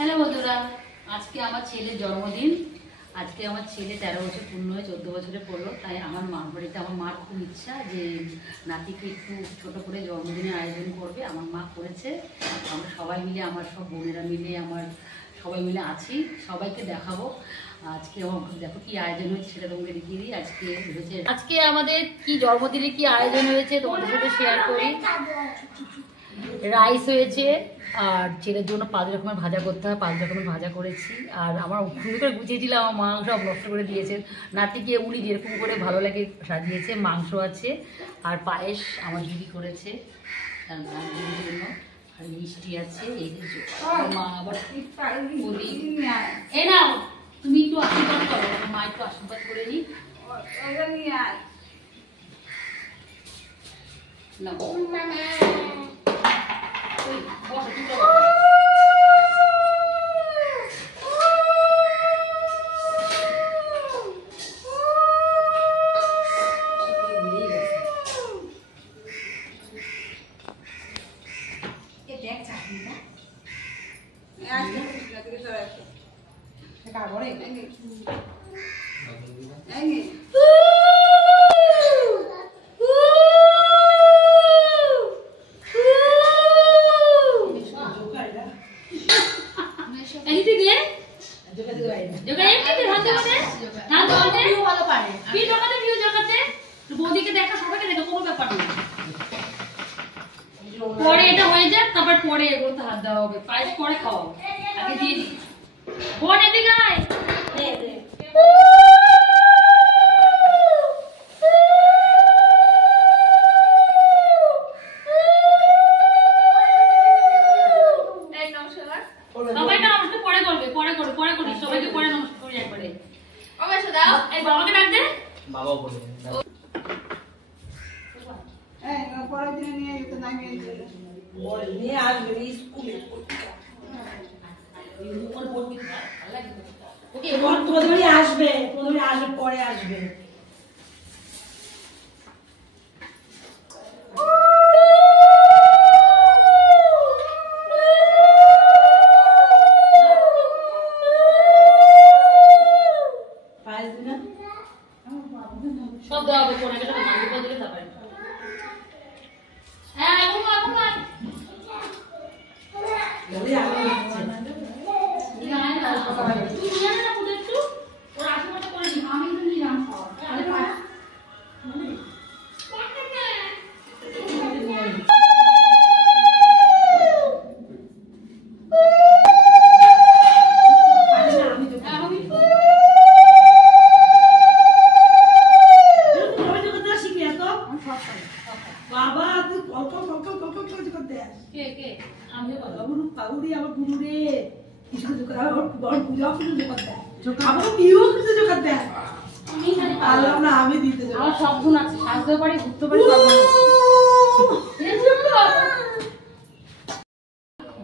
Hello বন্ধুরা, আজকে আমার ছেলের জন্মদিন। আজকে আমার ছেলে 13 বছর পূর্ণ হয়ে 14 বছরে পড়লো। তাই আমার মার বাড়িতে আমার মার খুব ইচ্ছা যে নাতিকে একটু ছোট করে জন্মদিনের আয়োজন করবে। আমার মা করেছে। আমরা সবাই মিলে, আমার সব বোনেরা মিলে, আমার সবাই মিলে আছি, সবাইকে দেখাবো। আজকে দেখো কি আয়োজন হয়েছে সেটা তোমাকে দেখিয়ে দিই। আজকে আমাদের কি জন্মদিনে কি আয়োজন হয়েছে তোমাদের সাথে শেয়ার করি। রাইস হয়েছে, আর ছেলের জন্য 5 রকমের ভাজা করতে হয়, 5 রকমের ভাজা করেছি। আর আমার সুন্দর করে গুছিয়েছিলাম, আমার মাংস সব নষ্ট করে দিয়েছে। নাতিকে উনি যেরকম করে ভালো লাগে সাজিয়েছে। মাংস আছে আর পায়েস আমার দিদি করেছে দিদির জন্য, আর মিষ্টি আছে। এই মা আবার এ নাও, তুমি একটু আশীর্বাদ করো, আমার মা একটু আশীর্বাদ করে নি। পরে এটা হয়ে যাক, তারপর পরে এগুলোতে হাত দেওয়া হবে। পায়েস পরে খাও, আগে দিয়ে দিই। বোন এদিকে আয়। সবাইকে নমস্কার পরে করবে, পরে করবে, পরে করি। সবাইকে পরে নমস্কার করি একবারে। দাও, এই বাবাকে ডাক দে। বাবাও বলবে। নিয়ে আসবে স্কুলে। ওকে প্রথমে আসবে, পরে আসবে। সব দেওয়া হবে পরে, এটা মাঝে দিলে যাবে। হ্যাঁ এখন এখন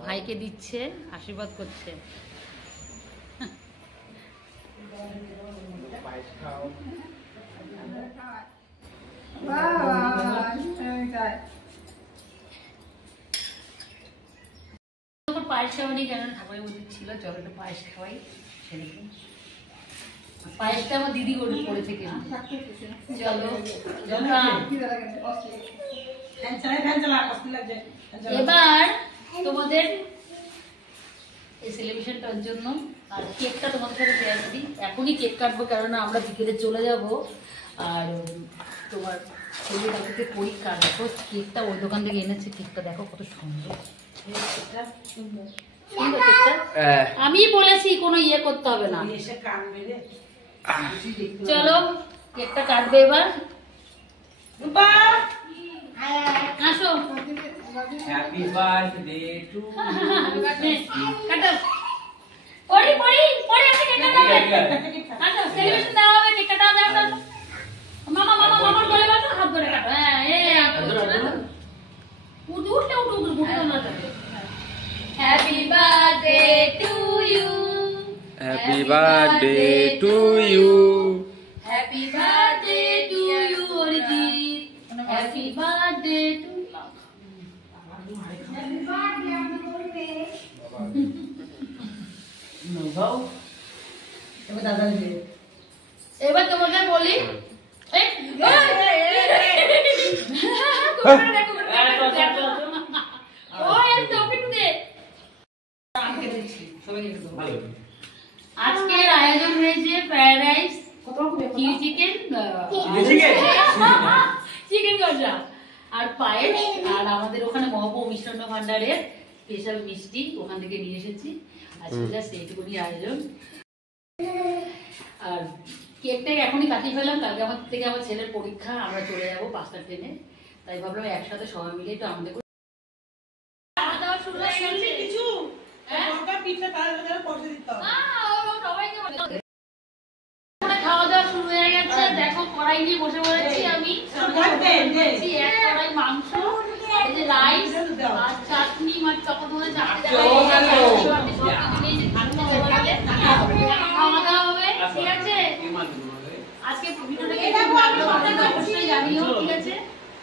ভাইকে দিচ্ছে, আশীর্বাদ করছে। পায়েস খাওয়ানি কেন, ঠাকুরের মধ্যে ছিল, চলো একটু পায়েস খাওয়াই ছেলেকে। পায়েসটা আমার দিদি করেছে কেন, চলো। এবার তোমাদের এই সেলিব্রেশনটার জন্য আর কেকটা তোমাদের সাথে শেয়ার করি। এখনই কেক কাটবো, কেননা আমরা বিকেলে চলে যাব। আর তোমার ছেলে কালকে পরীক্ষা, দেখো কেকটা ওই দোকান থেকে এনেছে। কেকটা দেখো কত সুন্দর, আমি বলেছি কোনো ইয়ে করতে হবে না। চলো কেকটা কাটবে এবার। আসো, হ্যাপি বার্থডে টু কাটো। পড়ি পড়ি পড়ি, আছে কেক কাটা হবে। আসো সেলিব্রেশন দেওয়া হবে, কেক কাটা হবে। আসো মামা মামা মামা বলে বাতো, হাত ধরে কাটো। হ্যাঁ এই উঠে উঠে উঠে উঠে না যাবে। Happy birthday to you, happy birthday to you, happy birthday to you Arijit, happy birthday to. Happy birthday এবার দাদা দিয়ে এবার তোমাকে বলি আজকের আয়োজন হয়েছে ফ্রাইড রাইস, চিকেন চিকেন কষা আর পায়েস, আর আমাদের ওখানে মহাপৌ মিষ্টান্ন ভান্ডারের স্পেশাল মিষ্টি ওখান থেকে নিয়ে এসেছি। আজকে জাস্ট এইটুকুনি আয়োজন। আর কেকটা এখনই কাটিয়ে ফেললাম, কালকে আমার থেকে আমার ছেলের পরীক্ষা, আমরা চলে যাবো 5টা ট্রেনে, তাই ভাবলাম একসাথে সবাই মিলে একটু আমাদের খাওয়া দাওয়া শুরু হয়ে গেছে। কিছু খাওয়া দাওয়া শুরু হয়ে গেছে। দেখো কড়াই নিয়ে বসে পড়েছি আমি, এক কড়াই মাংস, এই যে রাইস আর চাটনি, মানে তখন ধরে খাওয়া দাওয়া হবে। ঠিক আছে, আজকে ভিডিওটাকে অবশ্যই জানিও। ঠিক আছে।